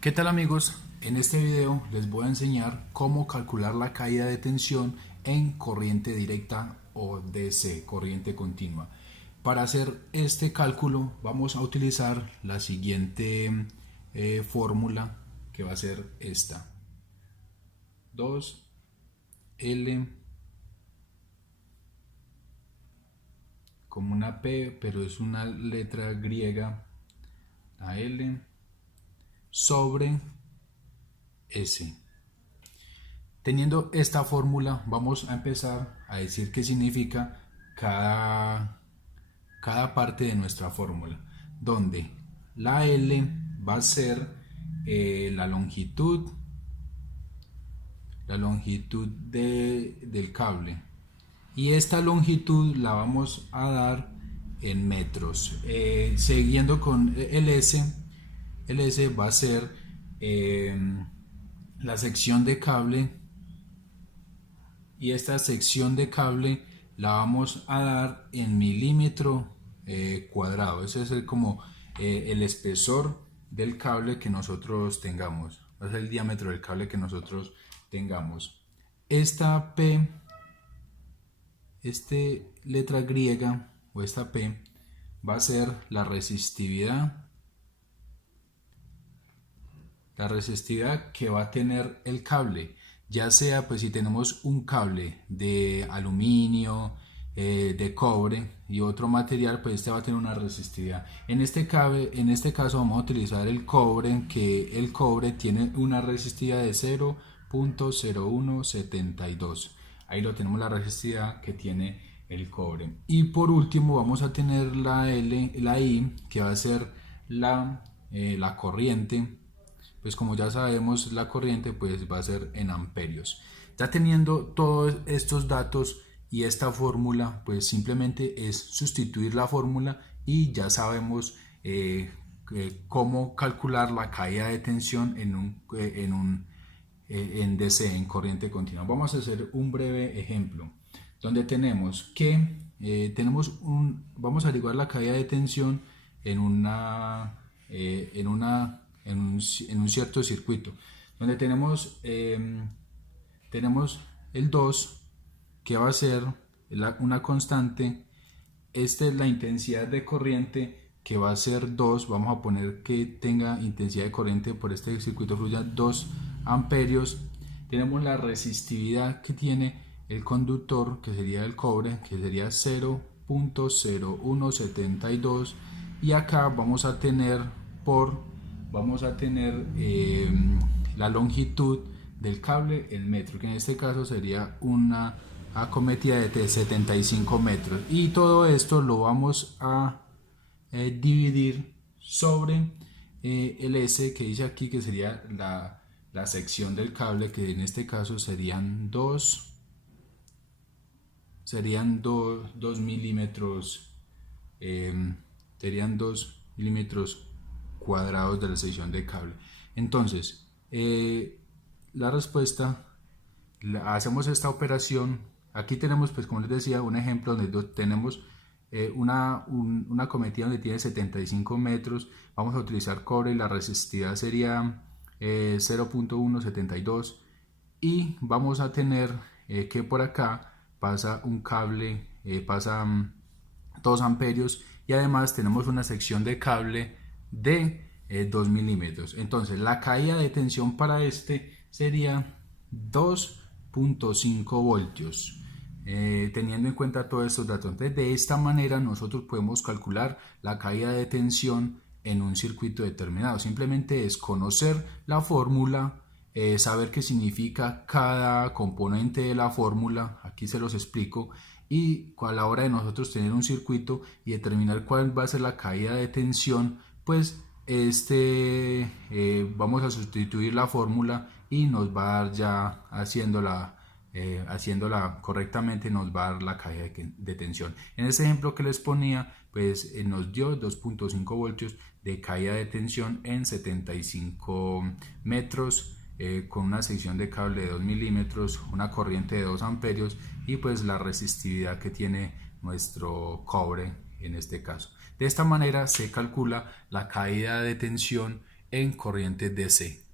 ¿Qué tal amigos? En este video les voy a enseñar cómo calcular la caída de tensión en corriente directa o DC, corriente continua. Para hacer este cálculo vamos a utilizar la siguiente fórmula, que va a ser esta: 2L como una P, pero es una letra griega, la L, sobre S. Teniendo esta fórmula, vamos a empezar a decir qué significa cada parte de nuestra fórmula, donde la L va a ser la longitud del cable, y esta longitud la vamos a dar en metros. Siguiendo con el S va a ser la sección de cable, y esta sección de cable la vamos a dar en milímetro cuadrado. Ese es como el espesor del cable que nosotros tengamos, es el diámetro del cable que nosotros tengamos. Esta P, letra griega o esta P, va a ser la resistividad que va a tener el cable, ya sea pues si tenemos un cable de aluminio, de cobre y otro material, pues este va a tener una resistividad. En este caso vamos a utilizar el cobre, que el cobre tiene una resistividad de 0.0172. Ahí lo tenemos, la resistividad que tiene el cobre. Y por último vamos a tener la I, que va a ser la corriente. Pues como ya sabemos, la corriente pues va a ser en amperios. Ya teniendo todos estos datos y esta fórmula, pues simplemente es sustituir la fórmula y ya sabemos cómo calcular la caída de tensión en DC, en corriente continua. Vamos a hacer un breve ejemplo donde tenemos que vamos a averiguar la caída de tensión en un cierto circuito, donde tenemos el 2, que va a ser una constante. Esta es la intensidad de corriente, que va a ser 2. Vamos a poner que tenga intensidad de corriente por este circuito fluya 2 amperios. Tenemos la resistividad que tiene el conductor, que sería el cobre, que sería 0.0172, y acá vamos a tener la longitud del cable en metro, que en este caso sería una acometida de 75 metros, y todo esto lo vamos a dividir sobre el S, que dice aquí que sería la sección del cable, que en este caso serían 2 milímetros, serían 2 milímetros cuadrados de la sección de cable. Entonces la respuesta, hacemos esta operación. Aquí tenemos, pues como les decía, un ejemplo donde tenemos una cometida donde tiene 75 metros. Vamos a utilizar cobre y la resistividad sería 0.172, y vamos a tener que por acá pasa un cable, pasa 2 amperios, y además tenemos una sección de cable de 2 milímetros. Entonces la caída de tensión para este sería 2.5 voltios. Teniendo en cuenta todos estos datos, entonces de esta manera nosotros podemos calcular la caída de tensión en un circuito determinado. Simplemente es conocer la fórmula, saber qué significa cada componente de la fórmula, aquí se los explico, y a la hora de nosotros tener un circuito y determinar cuál va a ser la caída de tensión, pues vamos a sustituir la fórmula y nos va a dar, ya haciéndola correctamente, nos va a dar la caída de tensión. En este ejemplo que les ponía, pues nos dio 2.5 voltios de caída de tensión en 75 metros, con una sección de cable de 2 milímetros, una corriente de 2 amperios y pues la resistividad que tiene nuestro cobre en este caso. De esta manera se calcula la caída de tensión en corriente DC.